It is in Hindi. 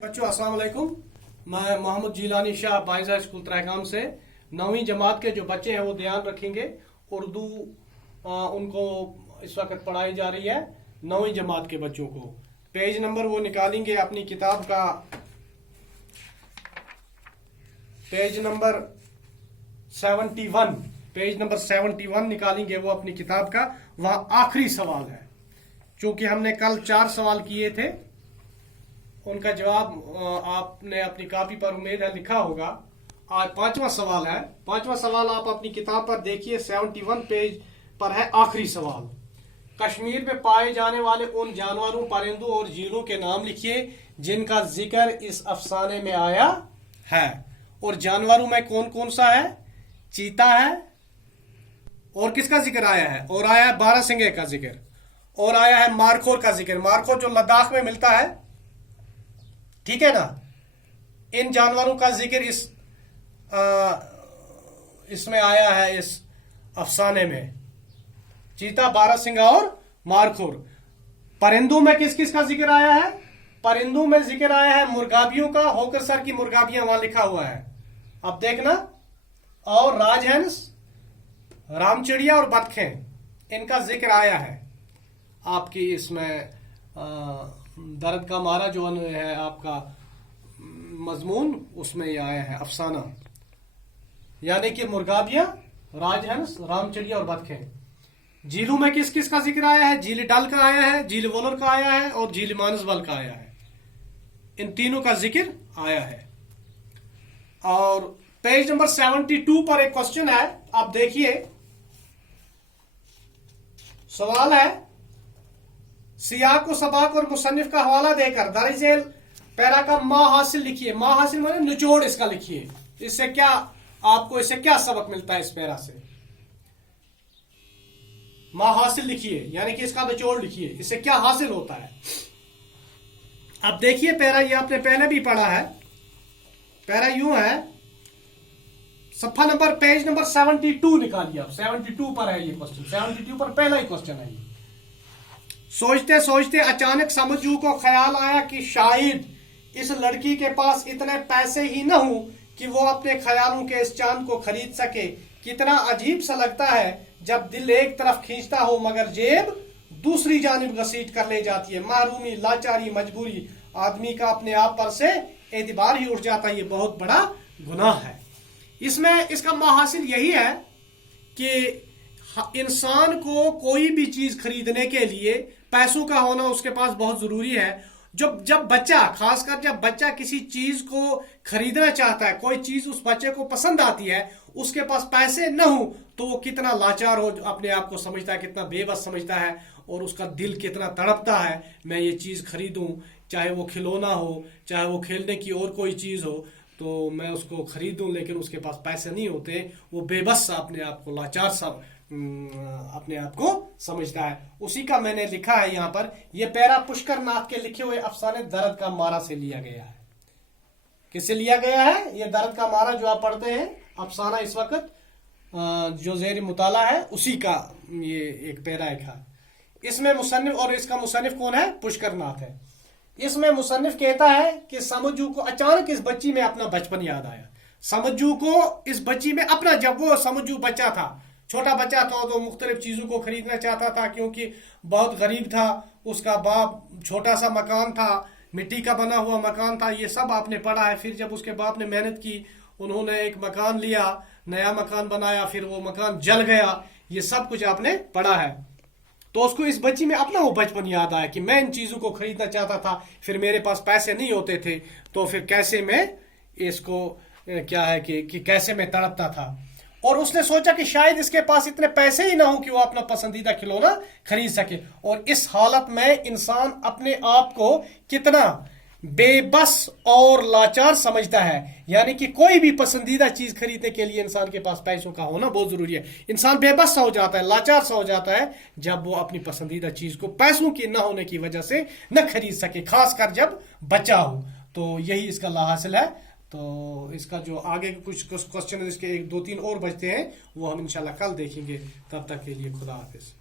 बच्चों अस्सलाम वालेकुम। मैं मोहम्मद जिलानी शाह BHS स्कूल ट्रहगाम से 9वीं जमात के जो बच्चे हैं वो ध्यान रखेंगे। उर्दू उनको इस वक्त पढ़ाई जा रही है 9वीं जमात के बच्चों को। पेज नंबर वो निकालेंगे अपनी किताब का, पेज नंबर 71, पेज नंबर 71 निकालेंगे वो अपनी किताब का। वहां आखिरी सवाल है, चूंकि हमने कल 4 सवाल किए थे, उनका जवाब आपने अपनी कॉपी पर उम्मीद है लिखा होगा। आज 5वां सवाल है। 5वां सवाल आप अपनी किताब पर देखिए, 71 पेज पर है आखिरी सवाल। कश्मीर में पाए जाने वाले उन जानवरों, परिंदों और झीलों के नाम लिखिए जिनका जिक्र इस अफसाने में आया है। और जानवरों में कौन कौन सा है? चीता है, और किसका जिक्र आया है? और आया है बारहसिंगे का जिक्र, और आया है मारखोर का जिक्र। मारखोर जो लद्दाख में मिलता है, ठीक है ना। इन जानवरों का जिक्र इसमें आया है, इस अफसाने में। चीता, बारहसिंगा और मारखोर। परिंदों में किस किस का जिक्र आया है? परिंदों में जिक्र आया है मुर्गाबियों का, होकर सर की मुर्गाबियां वहां लिखा हुआ है, अब देखना। और राजहंस, रामचिड़िया और बतखें, इनका जिक्र आया है आपकी इसमें। दर्द का मारा जो है आपका मजमून, उसमें यह आया है अफसाना, यानी कि मुर्गाबियां, राजहंस, रामचिड़िया और बतखें। झीलों में किस किस का जिक्र आया है? झील डल का आया है, झील वोलर का आया है और झील मानसबल का आया है। इन तीनों का जिक्र आया है। और पेज नंबर 72 पर एक क्वेश्चन है, आप देखिए। सवाल है, सियाक को सबाक और मुसन्निफ का हवाला देकर दरजेल पैरा का मा हासिल लिखिए। मा हासिल माने निचोड़ इसका लिखिए। इससे क्या आपको, इससे क्या सबक मिलता है? इस पैरा से मा हासिल लिखिए, यानी कि इसका निचोड़ लिखिए, इससे क्या हासिल होता है। अब देखिए पैरा, ये आपने पहले भी पढ़ा है। पैरा यूं है, सफा नंबर, पेज नंबर 72 निकालिए आप। 72 पर है ये क्वेश्चन, 72 पर पहला ही क्वेश्चन है ये। सोचते सोचते अचानक समझू को ख्याल आया कि शायद इस लड़की के पास इतने पैसे ही न हो कि वो अपने ख्यालों के इस चांद को खरीद सके। कितना अजीब सा लगता है जब दिल एक तरफ खींचता हो मगर जेब दूसरी जानिब घसीट कर ले जाती है। महरूमी, लाचारी, मजबूरी, आदमी का अपने आप पर से एतबार ही उठ जाता है। ये बहुत बड़ा गुनाह है। इसमें इसका महासिल यही है कि इंसान को कोई भी चीज खरीदने के लिए पैसों का होना उसके पास बहुत जरूरी है। जब बच्चा, खासकर जब बच्चा किसी चीज को खरीदना चाहता है, कोई चीज उस बच्चे को पसंद आती है, उसके पास पैसे न हो तो वो कितना लाचार हो, अपने आप को समझता है, कितना बेबस समझता है, और उसका दिल कितना तड़पता है, मैं ये चीज खरीदूं, चाहे वो खिलौना हो, चाहे वो खेलने की और कोई चीज हो, तो मैं उसको खरीदूं, लेकिन उसके पास पैसे नहीं होते। वो बेबस सा, अपने आप को लाचार सा अपने आप को समझता है। उसी का मैंने लिखा है यहाँ पर। यह पैरा पुष्कर नाथ के लिखे हुए अफसाने दर्द का मारा से लिया गया है। किससे लिया गया है? ये दर्द का मारा जो आप पढ़ते हैं अफसाना इस वक्त, जो जेर मुताला है, उसी का ये एक पैरा है। इसमें मुसन्निफ, और इसका मुसन्निफ कौन है? पुष्कर नाथ है। इसमें मुसन्निफ कहता है कि समझू को अचानक इस बच्ची में अपना बचपन याद आया। समझू को इस बच्ची में अपना, जब वो समझू बच्चा था, छोटा बच्चा था, तो मुख्तलिफ चीजों को खरीदना चाहता था, क्योंकि बहुत गरीब था। उसका बाप, छोटा सा मकान था, मिट्टी का बना हुआ मकान था, ये सब आपने पढ़ा है। फिर जब उसके बाप ने मेहनत की, उन्होंने एक मकान लिया, नया मकान बनाया, फिर वो मकान जल गया, ये सब कुछ आपने पढ़ा है। तो उसको, इस बच्ची में अपना वो बचपन याद आया कि मैं इन चीजों को खरीदना चाहता था, फिर मेरे पास पैसे नहीं होते थे, तो फिर कैसे मैं इसको, क्या है कि कैसे मैं तड़पता था। और उसने सोचा कि शायद इसके पास इतने पैसे ही ना हो कि वो अपना पसंदीदा खिलौना खरीद सके। और इस हालत में इंसान अपने आप को कितना बेबस और लाचार समझता है। यानी कि कोई भी पसंदीदा चीज खरीदने के लिए इंसान के पास पैसों का होना बहुत जरूरी है। इंसान बेबस सा हो जाता है, लाचार सा हो जाता है, जब वो अपनी पसंदीदा चीज को पैसों की न होने की वजह से न खरीद सके, खासकर जब बच्चा हो। तो यही इसका लाहासिल है। तो इसका जो आगे कुछ क्वेश्चन है, इसके 1, 2, 3 और बचते हैं, वो हम इंशाल्लाह कल देखेंगे। तब तक के लिए खुदा हाफिज।